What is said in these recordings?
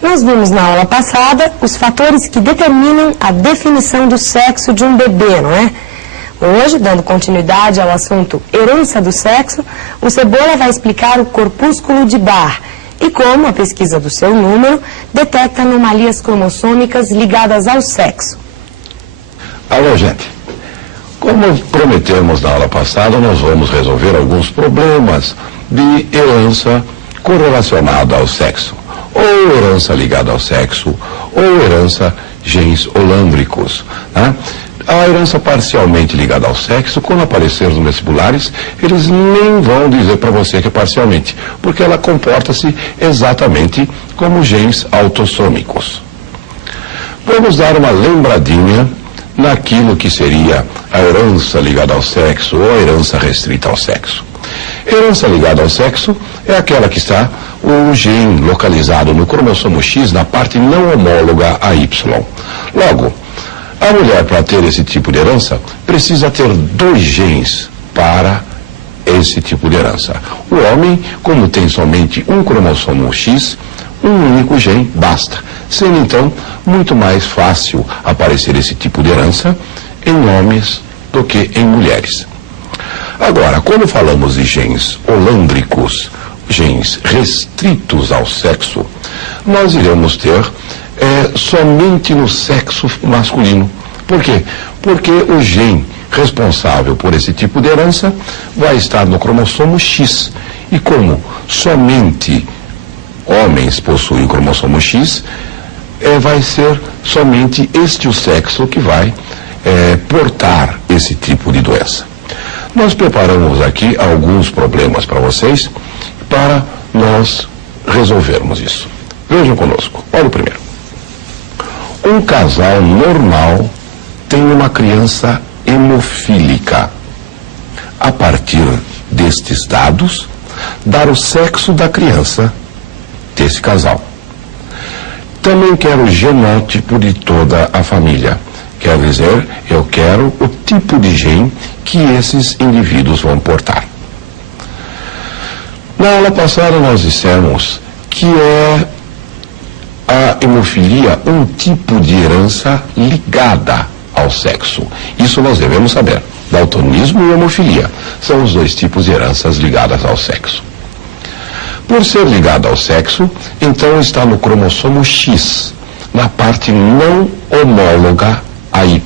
Nós vimos na aula passada os fatores que determinam a definição do sexo de um bebê, não é? Hoje, dando continuidade ao assunto herança do sexo, o Cebola vai explicar o corpúsculo de Barr e como a pesquisa do seu número detecta anomalias cromossômicas ligadas ao sexo. Alô, gente. Como prometemos na aula passada, nós vamos resolver alguns problemas de herança correlacionada ao sexo, ou herança ligada ao sexo, ou herança genes holândricos, né? A herança parcialmente ligada ao sexo, quando aparecer nos vestibulares, eles nem vão dizer para você que é parcialmente, porque ela comporta-se exatamente como genes autossômicos. Vamos dar uma lembradinha naquilo que seria a herança ligada ao sexo ou a herança restrita ao sexo. Herança ligada ao sexo é aquela que está o gene localizado no cromossomo X na parte não homóloga a Y. Logo, a mulher, para ter esse tipo de herança, precisa ter 2 genes para esse tipo de herança. O homem, como tem somente um cromossomo X, um único gene basta, sendo então muito mais fácil aparecer esse tipo de herança em homens do que em mulheres. Agora, quando falamos de genes holândricos, genes restritos ao sexo, nós iremos ter somente no sexo masculino. Por quê? Porque o gene responsável por esse tipo de herança vai estar no cromossomo X. E como somente homens possuem o cromossomo X, vai ser somente este o sexo que vai portar esse tipo de doença. Nós preparamos aqui alguns problemas para vocês, para nós resolvermos isso. Vejam conosco. Olha o primeiro. Um casal normal tem uma criança hemofílica. A partir destes dados, dar o sexo da criança desse casal. Também quero o genótipo de toda a família. Quer dizer, eu quero o tipo de gene que esses indivíduos vão portar. Na aula passada nós dissemos que a hemofilia um tipo de herança ligada ao sexo. Isso nós devemos saber. Daltonismo e hemofilia são os 2 tipos de heranças ligadas ao sexo. Por ser ligada ao sexo, então está no cromossomo X, na parte não homóloga a Y.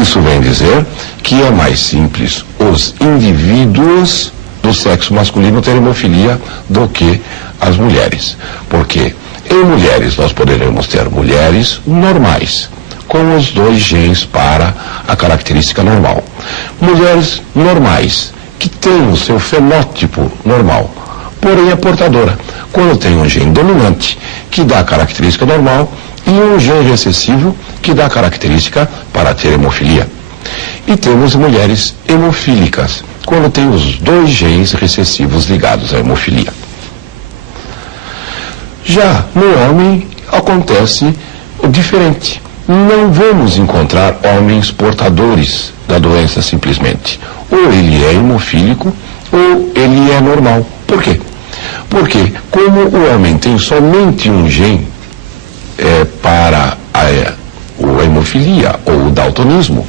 Isso vem dizer que é mais simples os indivíduos do sexo masculino terem hemofilia do que as mulheres. Porque em mulheres nós poderemos ter mulheres normais, com os 2 genes para a característica normal. Mulheres normais, que têm o seu fenótipo normal, porém é portadora, quando tem um gene dominante, que dá a característica normal, e um gene recessivo, que dá a característica para ter hemofilia. E temos mulheres hemofílicas, quando tem os 2 genes recessivos ligados à hemofilia. Já no homem acontece o diferente. Não vamos encontrar homens portadores da doença simplesmente. Ou ele é hemofílico, ou ele é normal. Por quê? Porque como o homem tem somente um gene para a hemofilia ou o daltonismo,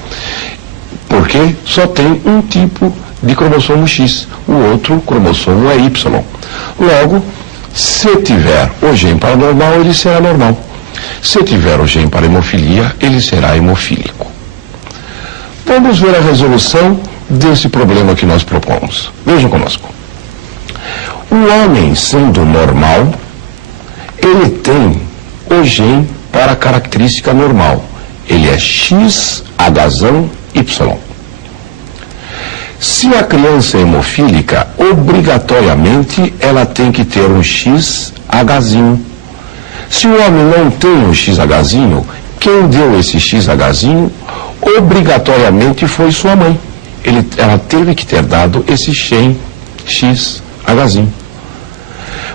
porque só tem um tipo de cromossomo X, o outro cromossomo é Y. Logo, se tiver o gene para normal, ele será normal. Se tiver o gene para hemofilia, ele será hemofílico. Vamos ver a resolução desse problema que nós propomos. Vejam conosco. O homem, sendo normal, ele tem o gene para a característica normal. Ele é XHY. Se a criança é hemofílica, obrigatoriamente ela tem que ter um XH. Se o homem não tem um XH, quem deu esse XH obrigatoriamente foi sua mãe. Ela teve que ter dado esse gene XH.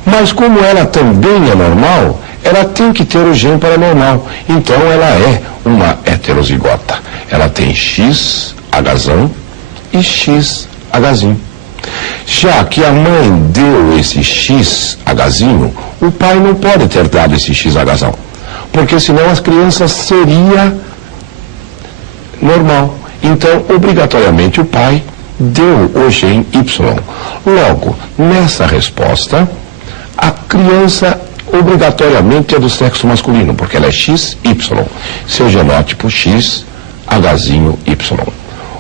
Mas como ela também é normal, ela tem que ter o gene paranormal. Então ela é uma heterozigota. Ela tem XH e XH. Já que a mãe deu esse XHzinho, o pai não pode ter dado esse XHzão, porque senão as crianças seria normal. Então, obrigatoriamente, o pai deu o gene Y. Logo, nessa resposta, a criança obrigatoriamente é do sexo masculino, porque ela é XY. Seu genótipo XHzinho Y.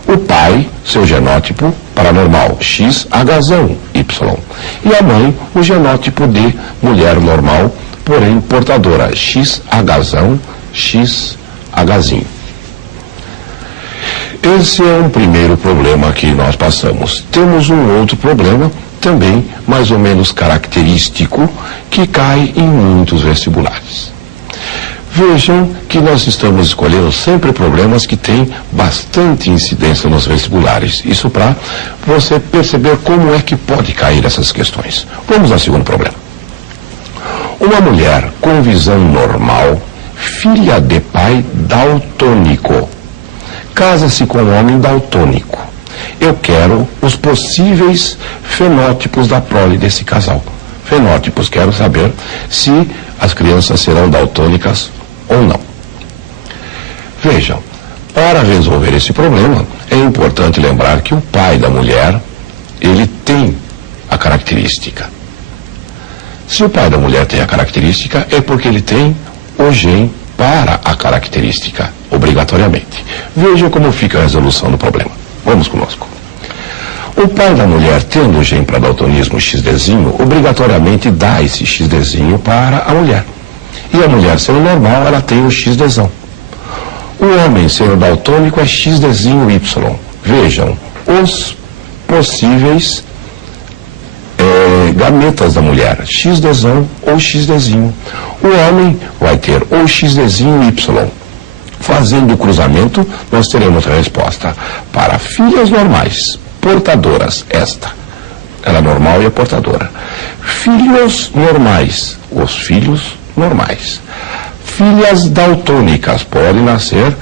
O pai, seu genótipo paranormal, XHzão Y. E a mãe, o genótipo de mulher normal, porém portadora, XHzão, XHzinho. Esse é um primeiro problema que nós passamos. Temos um outro problema, também mais ou menos característico, que cai em muitos vestibulares. Vejam que nós estamos escolhendo sempre problemas que têm bastante incidência nos vestibulares. Isso para você perceber como é que pode cair essas questões. Vamos ao segundo problema. Uma mulher com visão normal, filha de pai daltônico, casa-se com um homem daltônico. Eu quero os possíveis fenótipos da prole desse casal. Fenótipos, quero saber se as crianças serão daltônicas ou não. Vejam, para resolver esse problema, é importante lembrar que o pai da mulher, ele tem a característica. Se o pai da mulher tem a característica, é porque ele tem o gene para a característica, obrigatoriamente. Vejam como fica a resolução do problema. Vamos conosco. O pai da mulher, tendo o gene para daltonismo XDzinho, obrigatoriamente dá esse XDzinho para a mulher. E a mulher, sendo normal, ela tem o XDzão. O homem, sendo daltônico, é XDzinho Y. Vejam, os possíveis gametas da mulher, XDzão ou XDzinho. O homem vai ter ou XDzinho Y. Fazendo o cruzamento, nós teremos a resposta para filhas normais, portadoras, ela é normal e é portadora. Filhos normais, os filhos normais. Filhas daltônicas, podem nascer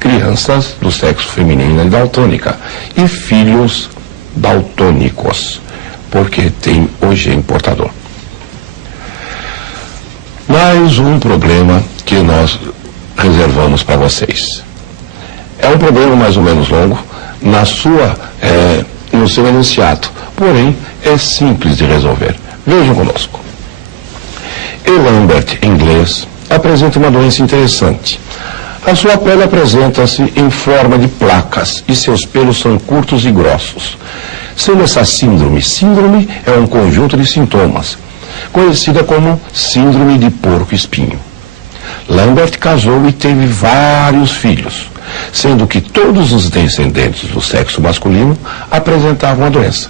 crianças do sexo feminino e daltônica. E filhos daltônicos, porque tem o gene portador. Mais um problema que nós reservamos para vocês. É um problema mais ou menos longo no seu enunciado, porém é simples de resolver. Vejam conosco. E. Lambert, em inglês, apresenta uma doença interessante. A sua pele apresenta-se em forma de placas e seus pelos são curtos e grossos. Sendo essa síndrome é um conjunto de sintomas, conhecida como síndrome de porco-espinho. Lambert casou e teve vários filhos, sendo que todos os descendentes do sexo masculino apresentavam a doença.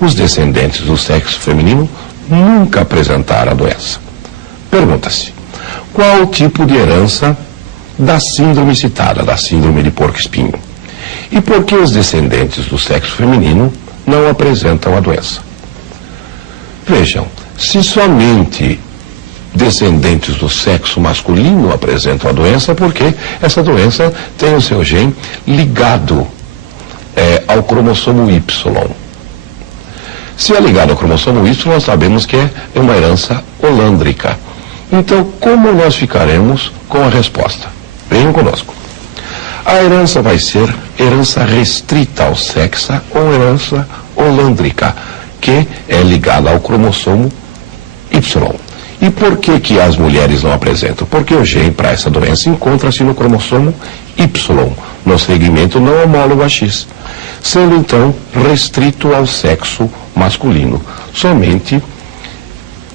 Os descendentes do sexo feminino nunca apresentaram a doença. Pergunta-se, qual o tipo de herança da síndrome citada, da síndrome de porco-espinho? E por que os descendentes do sexo feminino não apresentam a doença? Vejam, se somente descendentes do sexo masculino apresentam a doença, é porque essa doença tem o seu gene ligado ao cromossomo Y. Se é ligado ao cromossomo Y, nós sabemos que é uma herança holândrica. Então, como nós ficaremos com a resposta? Venham conosco. A herança vai ser herança restrita ao sexo ou herança holândrica, que é ligada ao cromossomo Y. E por que as mulheres não apresentam? Porque o gene para essa doença encontra-se no cromossomo Y, no segmento não homólogo a X, sendo então restrito ao sexo masculino. Somente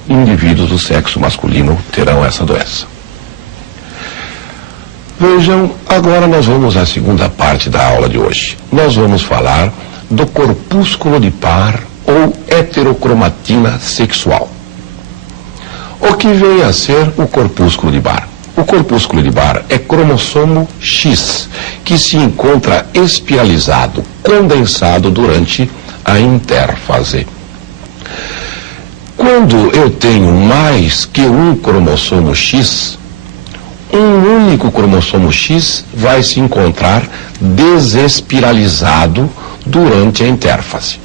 indivíduos do sexo masculino terão essa doença. Vejam, agora nós vamos à segunda parte da aula de hoje. Nós vamos falar do corpúsculo de par ou heterocromatina sexual. O que vem a ser o corpúsculo de Barr? O corpúsculo de Barr é cromossomo X, que se encontra espializado, condensado durante a interfase. Quando eu tenho mais que um cromossomo X, um único cromossomo X vai se encontrar desespiralizado durante a interfase.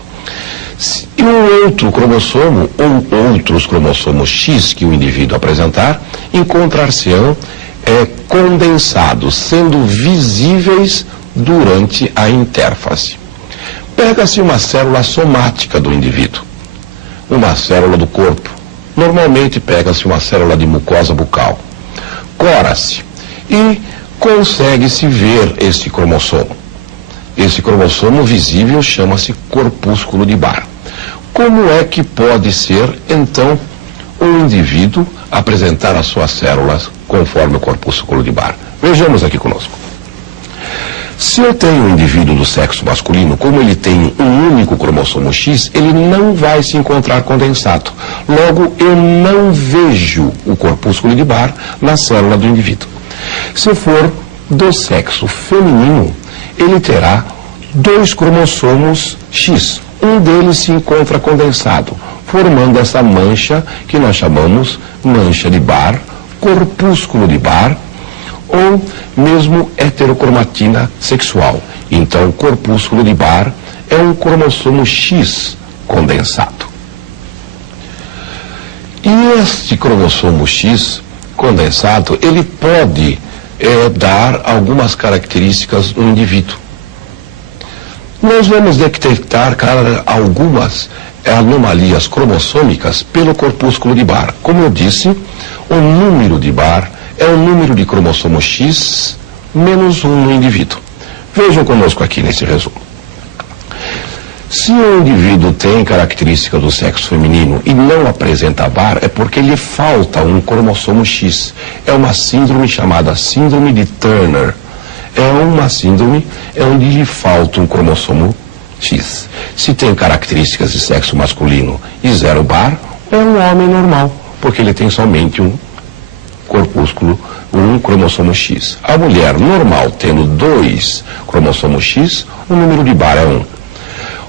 E um outro cromossomo, ou outros cromossomos X que o indivíduo apresentar, encontrar-se-ão condensados, sendo visíveis durante a interface. Pega-se uma célula somática do indivíduo, uma célula do corpo. Normalmente pega-se uma célula de mucosa bucal. Cora-se e consegue-se ver esse cromossomo. Esse cromossomo visível chama-se corpúsculo de Barr. Como é que pode ser, então, um indivíduo apresentar as suas células conforme o corpúsculo de Barr? Vejamos aqui conosco. Se eu tenho um indivíduo do sexo masculino, como ele tem um único cromossomo X, ele não vai se encontrar condensado. Logo, eu não vejo o corpúsculo de Barr na célula do indivíduo. Se for do sexo feminino, ele terá 2 cromossomos X. Um deles se encontra condensado, formando essa mancha que nós chamamos mancha de Barr, corpúsculo de Barr, ou mesmo heterocromatina sexual. Então, o corpúsculo de Barr é um cromossomo X condensado. E este cromossomo X condensado, ele pode dar algumas características no indivíduo. Nós vamos detectar algumas anomalias cromossômicas pelo corpúsculo de Barr. Como eu disse, o número de Barr é o número de cromossomo X menos 1 no indivíduo. Vejam conosco aqui nesse resumo. Se o indivíduo tem características do sexo feminino e não apresenta Barr, é porque lhe falta um cromossomo X. É uma síndrome chamada síndrome de Turner. É uma síndrome onde lhe falta um cromossomo X. Se tem características de sexo masculino e 0 Barr, é um homem normal, porque ele tem somente um corpúsculo, um cromossomo X. A mulher normal, tendo 2 cromossomos X, o número de Barr é 1.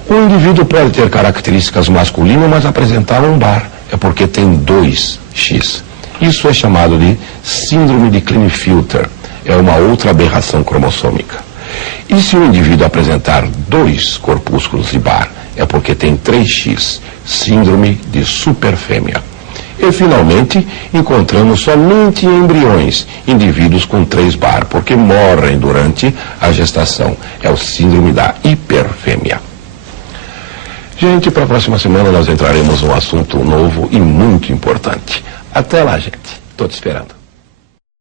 O indivíduo pode ter características masculinas, mas apresentar um Barr, é porque tem 2 X. Isso é chamado de síndrome de Klinefelter. É uma outra aberração cromossômica. E se o indivíduo apresentar 2 corpúsculos de Barr, é porque tem 3X, síndrome de superfêmea. E, finalmente, encontramos somente em embriões indivíduos com 3 Barr, porque morrem durante a gestação. É o síndrome da hiperfêmea. Gente, para a próxima semana nós entraremos num assunto novo e muito importante. Até lá, gente. Estou te esperando.